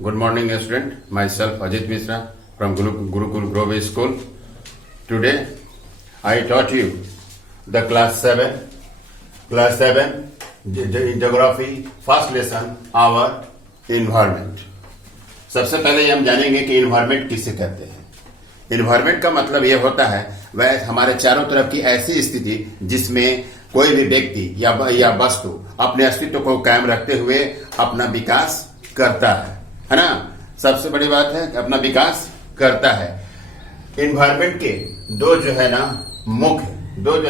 Good morning, student. Myself, Ajit Misra from Gurukul Grove School. Today, I taught you the class 7 geography, first lesson, our environment. सबसे पहले हम जानेंगे कि environment किसे कहते हैं। इन्वायरमेंट का मतलब यह होता है वह हमारे चारों तरफ की ऐसी स्थिति जिसमें कोई भी व्यक्ति या वस्तु अपने अस्तित्व को कायम रखते हुए अपना विकास करता है ना। सबसे बड़ी बात है कि अपना विकास करता है। इन्वायरमेंट के दो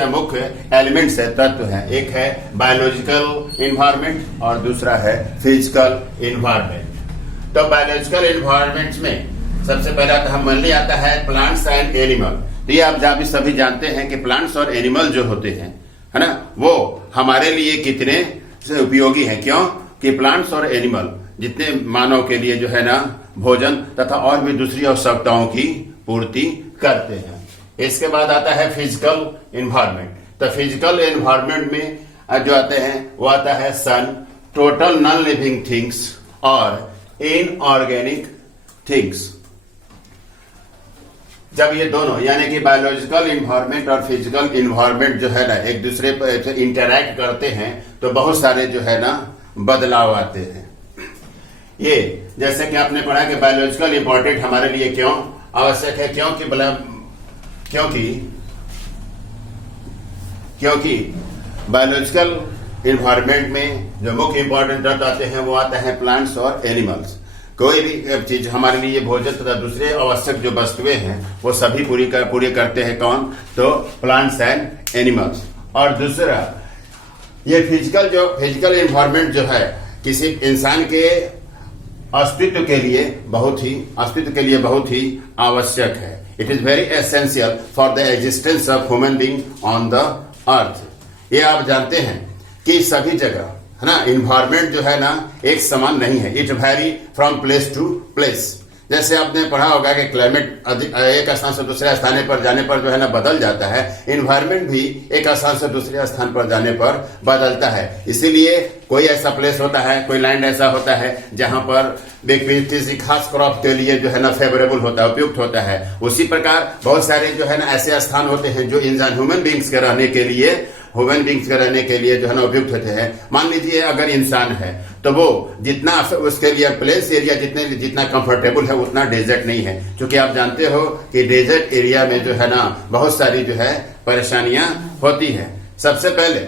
मुख्य एलिमेंट्स है, तत्व है। एक है बायोलॉजिकल इन्वायरमेंट और दूसरा है फिजिकल इन्वायरमेंट। तो बायोलॉजिकल इन्वायरमेंट में सबसे पहला हम मेनली आता है प्लांट्स एंड एनिमल। तो ये आप जब सभी जानते हैं कि प्लांट्स और एनिमल जो होते हैं है ना, वो हमारे लिए कितने उपयोगी हैं। क्यों कि प्लांट्स और एनिमल जितने मानव के लिए जो है ना भोजन तथा और भी दूसरी आवश्यकताओं की पूर्ति करते हैं। इसके बाद आता है फिजिकल इन्वायरमेंट। तो फिजिकल इन्वायरमेंट में जो आते हैं वो आता है सन, टोटल नॉन लिविंग थिंग्स और इनऑर्गेनिक थिंग्स। जब ये दोनों यानी कि बायोलॉजिकल इन्वायरमेंट और फिजिकल इन्वायरमेंट जो है ना एक दूसरे पर इंटरैक्ट करते हैं तो बहुत सारे जो है ना बदलाव आते हैं। ये जैसे कि आपने पढ़ा कि बायोलॉजिकल इंपॉर्टेंट हमारे लिए क्यों आवश्यक है, क्योंकि बायोलॉजिकल इन्वायरमेंट में जो मुख्य इंपॉर्टेंट तत्व आते हैं वो आता है प्लांट्स और एनिमल्स। कोई भी चीज हमारे लिए भोजन तथा दूसरे आवश्यक जो वस्तुएं हैं वो सभी पूरी करते हैं कौन, तो प्लांट्स एंड एनिमल्स। और दूसरा ये फिजिकल इन्वायरमेंट जो है किसी इंसान के अस्तित्व के लिए बहुत ही आवश्यक है। It is very essential for the existence of human being on the earth. ये आप जानते हैं कि सभी जगह है ना इन्वायरमेंट जो है ना एक समान नहीं है। It vary from place to place. जैसे आपने पढ़ा होगा कि क्लाइमेट एक स्थान से दूसरे स्थान पर जाने पर जो है ना बदल जाता है, इन्वायरमेंट भी एक स्थान से दूसरे स्थान पर जाने पर बदलता है। इसीलिए कोई ऐसा प्लेस होता है, कोई लैंड ऐसा होता है जहां पर किसी खास क्रॉप के लिए जो है ना फेवरेबल होता है, उपयुक्त होता है। उसी प्रकार बहुत सारे जो है ना ऐसे स्थान होते हैं जो इंसान ह्यूमन बींग्स के रहने के लिए जो है ना उपयुक्त होते हैं। मान लीजिए अगर इंसान है तो वो जितना उसके लिए प्लेस एरिया जितना कंफर्टेबल है उतना डेजर्ट नहीं है। क्योंकि आप जानते हो कि डेजर्ट एरिया में जो है ना बहुत सारी जो है परेशानियां होती है। सबसे पहले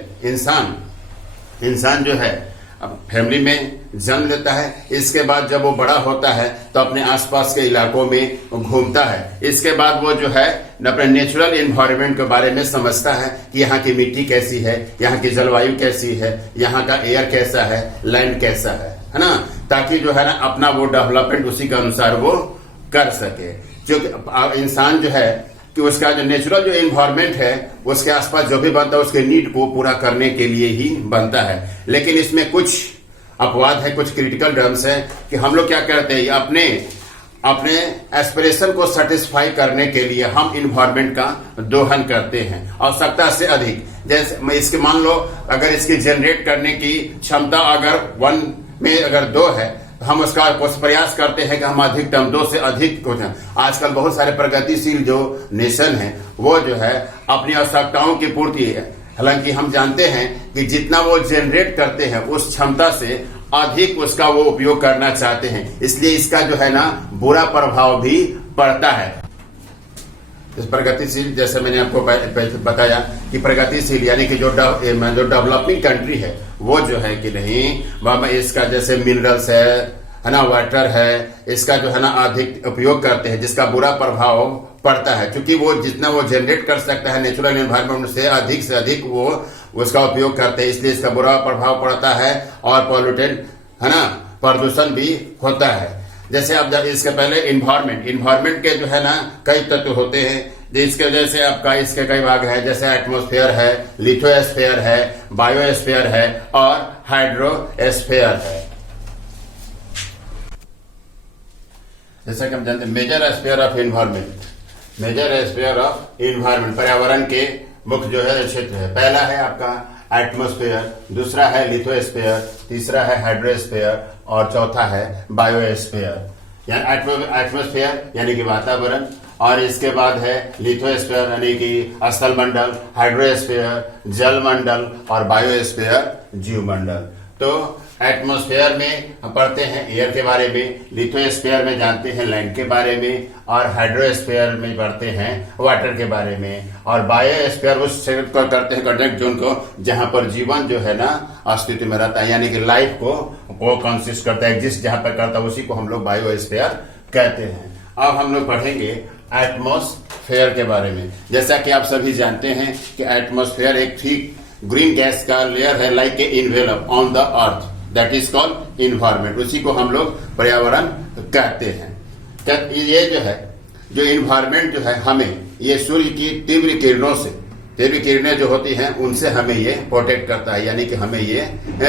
इंसान जो है फैमिली में जन्म लेता है। इसके बाद जब वो बड़ा होता है तो अपने आसपास के इलाकों में घूमता है। इसके बाद वो जो है अपने नेचुरल इन्वायरमेंट के बारे में समझता है कि यहाँ की मिट्टी कैसी है, यहाँ की जलवायु कैसी है, यहाँ का एयर कैसा है, लैंड कैसा है ना, ताकि जो है ना अपना वो डेवलपमेंट उसी के अनुसार वो कर सके। क्योंकि इंसान जो है कि उसका जो नेचुरल जो इन्वायरमेंट है उसके आसपास जो भी बनता है उसके नीड को पूरा करने के लिए ही बनता है। लेकिन इसमें कुछ अपवाद है, कुछ क्रिटिकल टर्म्स है कि हम लोग क्या करते हैं अपने एस्पिरेशन को सेटिस्फाई करने के लिए हम इन्वायरमेंट का दोहन करते हैं आवश्यकता से अधिक। जैसे इसके मान लो अगर इसकी जनरेट करने की क्षमता अगर 1 में अगर 2 है, हम उसका प्रयास करते हैं कि हम अधिकतम 2 से अधिक हो जाए। आजकल बहुत सारे प्रगतिशील जो नेशन है वो जो है अपनी आवश्यकताओं की पूर्ति है। हालांकि हम जानते हैं कि जितना वो जनरेट करते हैं उस क्षमता से अधिक उसका वो उपयोग करना चाहते हैं। इसलिए इसका जो है ना बुरा प्रभाव भी पड़ता है। इस प्रगतिशील जैसे मैंने आपको बताया कि प्रगतिशील यानी कि जो डेवलपिंग कंट्री है वो जो है कि नहीं वह इसका जैसे मिनरल्स है ना, वाटर है, इसका जो है ना अधिक उपयोग करते हैं जिसका बुरा प्रभाव पड़ता है। क्योंकि वो जितना वो जनरेट कर सकता है नेचुरल एनवायरनमेंट से अधिक वो उसका उपयोग करते हैं। इसलिए इसका बुरा प्रभाव पड़ता है और पॉल्यूटेंट है ना प्रदूषण भी होता है। जैसे आप जब इसके पहले इन्वायरमेंट के जो है ना कई तत्व होते हैं जिसके वजह से आपका इसके कई भाग है। जैसे एटमॉस्फेयर है, लिथोस्फेयर है, बायोस्फेयर है और हाइड्रोस्फेयर है। जैसा कि हम जानते हैं मेजर स्फीयर ऑफ इन्वायरमेंट पर्यावरण के मुख्य जो है क्षेत्र है। पहला है आपका एटमॉस्फेयर, दूसरा है लिथोस्फेयर, तीसरा है हाइड्रोस्फेयर और चौथा है बायोस्फेयर। एटमॉस्फेयर यानी कि वातावरण, और इसके बाद है लिथोस्फेयर यानी कि स्थल मंडल, हाइड्रोस्फेयर जल मंडल और बायोस्फेयर जीवमंडल। तो एटमॉस्फेयर में हम पढ़ते हैं एयर के बारे में, लिथोस्फेयर में जानते हैं लैंड के बारे में, और हाइड्रोस्फेयर में पढ़ते हैं वाटर के बारे में, और बायोस्फेयर उस क्षेत्र को करते हैं कंटेक्ट जोन को जहां पर जीवन जो है ना अस्तित्व में रहता है, यानी कि लाइफ को कंसिस्ट करता है, एग्जिस्ट जहां पर करता है, उसी को हम लोग बायोस्फेयर कहते हैं। अब हम लोग पढ़ेंगे एटमॉस्फेयर के बारे में। जैसा कि आप सभी जानते हैं कि एटमॉस्फेयर एक थिक ग्रीन गैस का लेयर है, like a envelope on the earth, that is called environment. उसी को हम लोग पर्यावरण कहते हैं। ये जो है, जो इन्वायरमेंट जो है, हमें ये सूर्य की तीव्र किरणें जो होती हैं उनसे हमें ये प्रोटेक्ट करता है, यानी कि हमें ये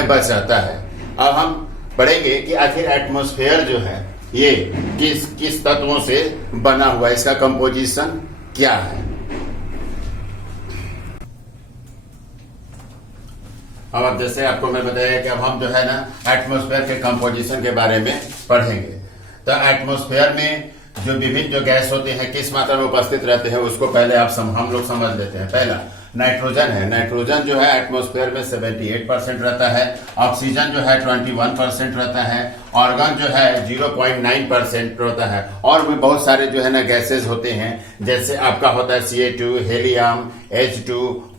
बचाता है। अब हम पढ़ेंगे कि आखिर एटमॉस्फेयर जो है ये किस तत्वों से बना हुआ है, इसका कंपोजिशन क्या है। अब जैसे आपको मैं बताया कि अब हम जो है ना एटमॉस्फेयर के कंपोजिशन के बारे में पढ़ेंगे। तो एटमॉस्फेयर में जो विभिन्न जो गैस होते हैं किस मात्रा में उपस्थित रहते हैं उसको पहले हम लोग समझ लेते हैं। पहला नाइट्रोजन है। नाइट्रोजन जो है एटमॉस्फेयर में 78% रहता है, ऑक्सीजन जो है 21% रहता है, ऑर्गन जो है 0.9% रहता है, और भी बहुत सारे जो है ना गैसेज होते हैं, जैसे आपका होता है CO2, हेलियम, H2,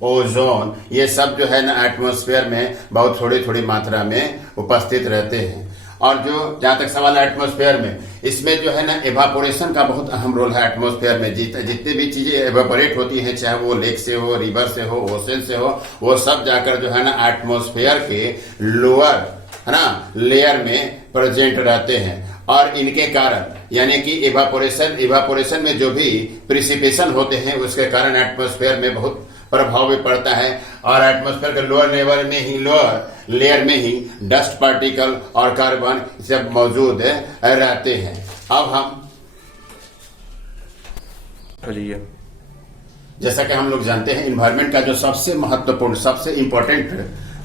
ओजोन। ये सब जो है ना एटमॉस्फेयर में बहुत थोड़ी मात्रा में उपस्थित रहते हैं। और जो जहां तक सवाल है एटमॉस्फेयर में, इसमें जो है ना एवापोरेशन का बहुत अहम रोल है एटमॉस्फेयर में। जितनी भी चीजें एवापोरेट होती हैं, चाहे वो लेक से हो, रिवर से हो, ओशन से हो, वो सब जाकर जो है ना एटमॉस्फेयर के लोअर है ना लेयर में प्रेजेंट रहते हैं। और इनके कारण यानी कि इवापोरेशन में जो भी प्रिसिपिटेशन होते हैं उसके कारण एटमॉस्फेयर में बहुत प्रभाव भी पड़ता है। और एटमॉस्फेयर के लोअर लेयर में ही डस्ट पार्टिकल और कार्बन सब मौजूद रहते हैं। अब हम जैसा कि हम लोग जानते हैं इन्वायरमेंट का जो सबसे महत्वपूर्ण, सबसे इंपॉर्टेंट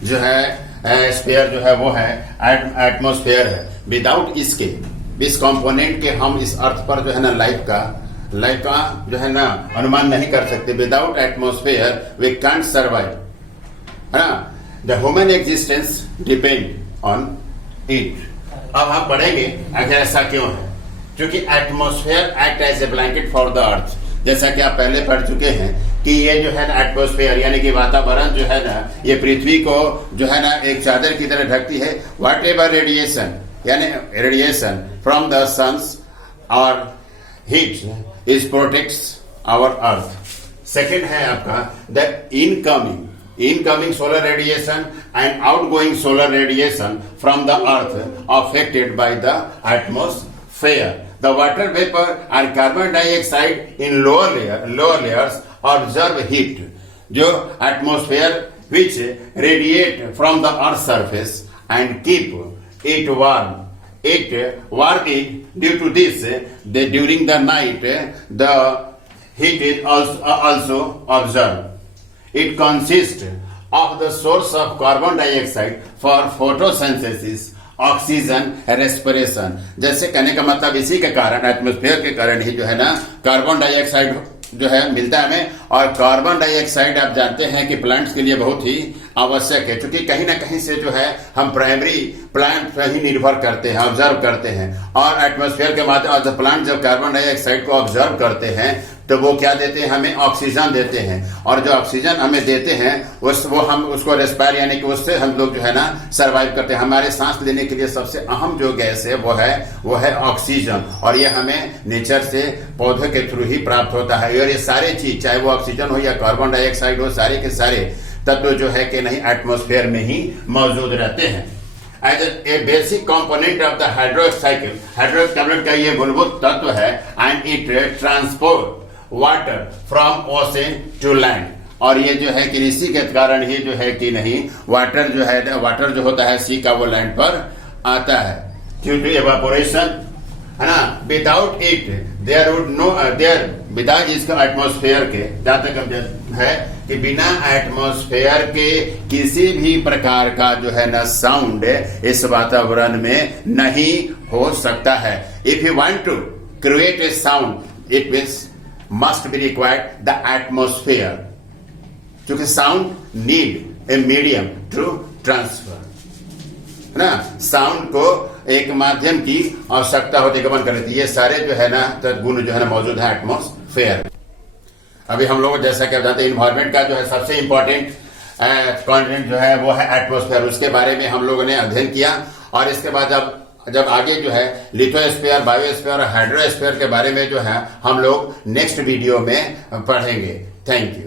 जो है स्फीयर जो है वो है एटमॉस्फेयर है। विदाउट इस कंपोनेंट के हम इस अर्थ पर जो है ना लाइफ का जो है ना अनुमान नहीं कर सकते। Without atmosphere we can't survive, है ना। The human existence depend on it. अब हम पढ़ेंगे आखिर ऐसा क्यों है, क्योंकि atmosphere act as a blanket for the earth. जैसा कि आप पहले पढ़ चुके हैं कि ये जो है ना एटमॉस्फेयर यानी कि वातावरण जो है ना ये पृथ्वी को जो है ना एक चादर की तरह ढकती है। Whatever radiation from the sun's और heat is protects our earth. Second है आपका the incoming solar radiation and outgoing solar radiation from the earth affected by the atmosphere. The water vapor and carbon dioxide in lower layers absorb heat. जो atmosphere which radiate from the earth's surface and keep it warm. Due to this, during the night the heat is also absorbed. It consists of the source of carbon dioxide for photosynthesis, oxygen, respiration. जैसे कहने का मतलब इसी के कारण atmosphere के कारण ही जो है ना कार्बन डाइऑक्साइड जो है मिलता है हमें। और कार्बन डाइऑक्साइड आप जानते हैं कि प्लांट्स के लिए बहुत ही आवश्यक है, क्योंकि कहीं ना कहीं से जो है हम प्राइमरी प्लांट पर ही निर्भर करते हैं, ऑब्जर्व करते हैं। और एटमॉस्फेयर के माध्यम प्लांट जब कार्बन डाइऑक्साइड को ऑब्जर्व करते हैं तो वो क्या देते हैं, हमें ऑक्सीजन देते हैं। और जो ऑक्सीजन हमें देते हैं वो हम उसको रेस्पायर यानी कि उससे हम लोग जो है ना सर्वाइव करते हैं। हमारे सांस लेने के लिए सबसे अहम जो गैस है वो है ऑक्सीजन, और ये हमें नेचर से पौधे के थ्रू ही प्राप्त होता है। और ये सारे चीज चाहे वो ऑक्सीजन हो या कार्बन डाइऑक्साइड हो, सारे के सारे तत्व जो है कि नहीं एटमॉस्फेयर में ही मौजूद रहते हैं। As a basic component of the hydraulic cycle का ये मूलभूत तत्व है and it transport water from ocean to land. और ये जो है कि इसी के कारण ही जो है कि नहीं वाटर जो होता है सी का वो लैंड पर आता है, क्योंकि एवापोरेशन है ना। विदाउट इट देयर बिना इसके एटमॉस्फेयर के, जहां तक हम है कि बिना एटमॉस्फेयर के किसी भी प्रकार का जो है ना साउंड इस वातावरण में नहीं हो सकता है. If you want to create a sound, it means must be required the atmosphere, क्योंकि sound need a medium to transfer, है ना. साउंड को एक माध्यम की आवश्यकता होती, गमन करती है. ये सारे जो है ना गुण जो है ना मौजूद है एटमॉस्फेयर. अभी हम लोग जैसा कि आप जानते हैं इन्वायरमेंट का जो है सबसे इंपॉर्टेंट कंटेंट जो है वो है एटमॉस्फेयर. उसके बारे में हम लोगों ने अध्ययन किया और इसके बाद जब आगे जो है लिथोस्फीयर, बायोस्फीयर और हाइड्रोस्फीयर के बारे में जो है हम लोग नेक्स्ट वीडियो में पढ़ेंगे. Thank you.